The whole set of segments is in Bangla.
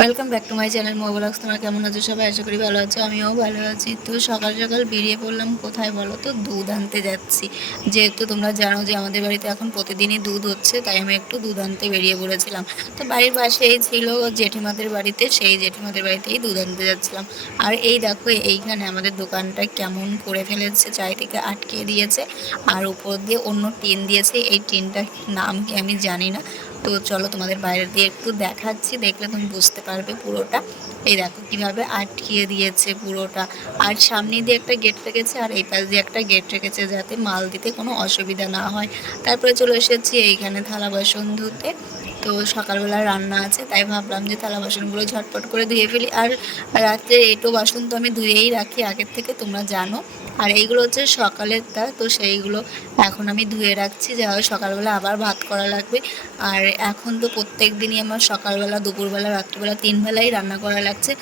Welcome back to my channel Mou blogs. তোমরা কেমন আছো সবাই? আশা করি ভালো আছো, আমিও ভালো আছি। তো সকাল সকাল বেরিয়ে পড়লাম কোথায় বলো তো? দুধ আনতে যাচ্ছি। যেহেতু তোমরা জানো যে আমাদের বাড়িতে এখন প্রতিদিনই দুধ হচ্ছে, তাই আমি একটু দুধ আনতে বেরিয়ে পড়েছিলাম। তো বাড়ির পাশেই ছিল জেঠিমাদের বাড়িতে, সেই জেঠিমাদের বাড়িতেই দুধ আনতে যাচ্ছিলাম। আর এই দেখো এইখানে আমাদের দোকানটা কেমন করে ফেলেছে, চারিদিকে আটকে দিয়েছে আর উপর দিয়ে অন্য টিন দিয়েছে। এই টিনটার নাম কি আমি জানি না। তো চলো তোমাদের বাইরে দিয়ে একটু দেখাচ্ছি, দেখলে তুমি বুঝতে পারবে পুরোটা। এই দেখো কিভাবে আটকিয়ে দিয়েছে পুরোটা। আর সামনে দিয়ে একটা গেট রেখেছে আর এই পাশ দিয়ে একটা গেট রেখেছে, যাতে মাল দিতে কোনো অসুবিধা না হয়। তারপরে চলে এসেছি এইখানে থালা বাসন ধুতে। তো সকালবেলা রান্না আছে, তাই ভাবলাম যে থালা বাসনগুলো ঝটপট করে ধুয়ে ফেলি। আর রাত্রে এঁটো বাসন তো আমি ধুয়েই রাখি আগের থেকে, তোমরা জানো। আর এইগুলো হচ্ছে সকালেরটা, তো সেইগুলো এখন আমি ধুয়ে রাখছি, যা হয় সকালবেলা আবার ভাত করা লাগবে। আর এখন তো প্রত্যেক দিনই আমার সকালবেলা, দুপুরবেলা, রাত্রিবেলা 3 বেলাই রান্না করা লাগছে।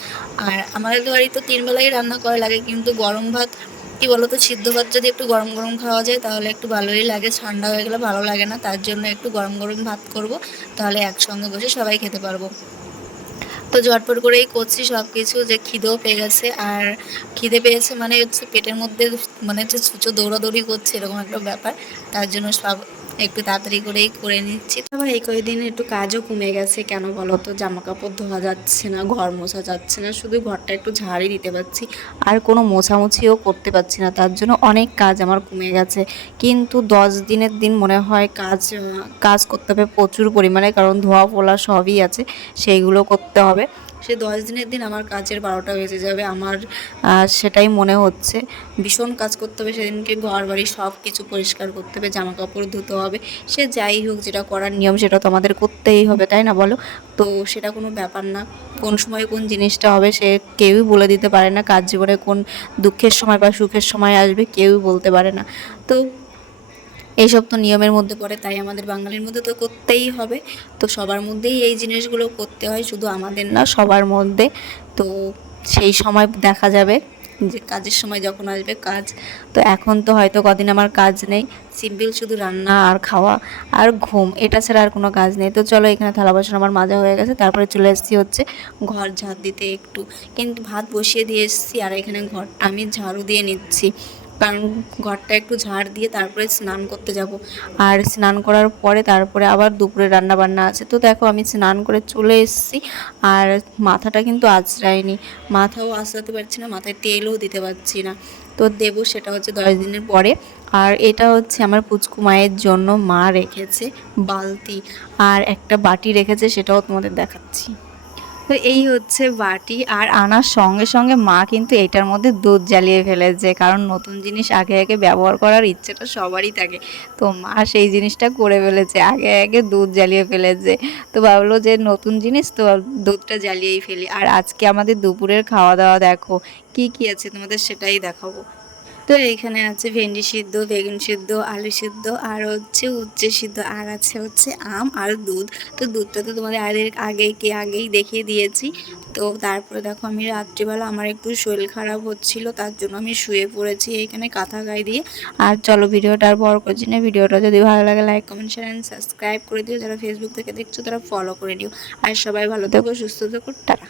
আর আমাদের বাড়ি তো 3 বেলাই রান্না করা লাগে, কিন্তু গরম ভাত কী বলো তো, সিদ্ধ ভাত যদি একটু গরম গরম খাওয়া যায় তাহলে একটু ভালোই লাগে, ঠান্ডা হয়ে গেলে ভালো লাগে না। তার জন্য একটু গরম গরম ভাত করব, তাহলে একসঙ্গে বসে সবাই খেতে পারবো। তো ঝটপট করেই করছি সব কিছু, যে খিদেও পেয়ে গেছে। আর খিদে পেয়েছে মানে হচ্ছে পেটের মধ্যে মানে হচ্ছে ছুঁচো দৌড়াদৌড়ি করছে, এরকম একটা ব্যাপার। তার জন্য সব একটু তাড়াতাড়ি করেই করে নিচ্ছি। আবার এই কয়েকদিন একটু কাজও কমে গেছে, কেন বলো তো? জামা কাপড় ধোয়া যাচ্ছে না, ঘর মোছা যাচ্ছে না, শুধু ঘরটা একটু ঝাড়ই দিতে পারছি, আর কোনো মোছামুছিও করতে পারছি না। তার জন্য অনেক কাজ আমার কমে গেছে। কিন্তু 10 দিনের দিন মনে হয় কাজ কাজ করতে হবে প্রচুর পরিমাণে, কারণ ধোয়া ফোলা সবই আছে, সেইগুলো করতে হবে। সে 10 দিনের দিন আমার কাজের 12টা বেজে যাবে আমার, সেটাই মনে হচ্ছে। ভীষণ কাজ করতে হবে সেদিনকে, ঘর বাড়ি সব কিছু পরিষ্কার করতে হবে, জামা কাপড় ধুতে হবে। সে যাই হোক, যেটা করার নিয়ম সেটা তো আমাদের করতেই হবে, তাই না বলো? তো সেটা কোনো ব্যাপার না। কোন সময় কোন জিনিসটা হবে সে কেউই বলে দিতে পারে না, কাজ জীবনে কোন দুঃখের সময় বা সুখের সময় আসবে কেউই বলতে পারে না। তো এইসব তো নিয়মের মধ্যে পড়ে, তাই আমাদের বাঙালির মধ্যে তো করতেই হবে। তো সবার মধ্যেই এই জিনিসগুলো করতে হয়, শুধু আমাদের না, সবার মধ্যে। তো সেই সময় দেখা যাবে যে কাজের সময় যখন আসবে কাজ। তো এখন তো হয়তো কদিন আমার কাজ নেই, সিম্পল শুধু রান্না আর খাওয়া আর ঘুম, এটা ছাড়া আর কোনো কাজ নেই। তো চলো, এখানে থালা বাসন আমার মাজা হয়ে গেছে, তারপরে চলে এসেছি হচ্ছে ঘর ঝাড় দিতে একটু। কিন্তু ভাত বসিয়ে দিয়ে এসেছি আর এখানে ঘরটা আমি ঝাড়ু দিয়ে নিচ্ছি, কারণ ঘরটা একটু ঝাড় দিয়ে তারপরে স্নান করতে যাব। আর স্নান করার পরে তারপরে আবার দুপুরে রান্না বান্না আছে। তো দেখো আমি স্নান করে চলে এসেছি, আর মাথাটা কিন্তু আঁচড়াইনি, মাথাও আঁচড়াতে পারছি না, মাথায় তেলও দিতে পারছি না। তো দেবো সেটা হচ্ছে 10 দিনের পরে। আর এটা হচ্ছে আমার পুচকু মায়ের জন্য মা রেখেছে বালতি, আর একটা বাটি রেখেছে, সেটাও তোমাদের দেখাচ্ছি। তো এই হচ্ছে বাটি, আর আনার সঙ্গে সঙ্গে মা কিন্তু এটার মধ্যে দুধ জ্বালিয়ে ফেলেছে, কারণ নতুন জিনিস আগে আগে ব্যবহার করার ইচ্ছেটা সবারই থাকে। তো মা সেই জিনিসটা করে ফেলেছে, আগে আগে দুধ জ্বালিয়ে ফেলেছে। তো ভাবলো যে নতুন জিনিস তো দুধটা জ্বালিয়েই ফেলি। আর আজকে আমাদের দুপুরের খাওয়া দাওয়া দেখো কি কি আছে, তোমাদের সেটাই দেখাবো। তো এইখানে আছে ভেন্ডি সিদ্ধ, বেগুন সিদ্ধ, আলু সিদ্ধ, আর হচ্ছে উচ্ছে সিদ্ধ, আর আছে হচ্ছে আম আর দুধ। তো দুধটা তো তোমাদের আগেই দেখিয়ে দিয়েছি। তো তারপরে দেখো আমি রাত্রিবেলা আমার একটু শরীর খারাপ হচ্ছিল, তার জন্য আমি শুয়ে পড়েছি এইখানে কাঁথা গায়ে দিয়ে। আর চলো ভিডিওটা আর বড় করছি না, ভিডিওটা যদি ভালো লাগে like comment share and subscribe করে দিও, যারা ফেসবুক থেকে দেখছো তারা ফলো করে দিও। আর সবাই ভালো থেকো, সুস্থ থেকো, টাটা।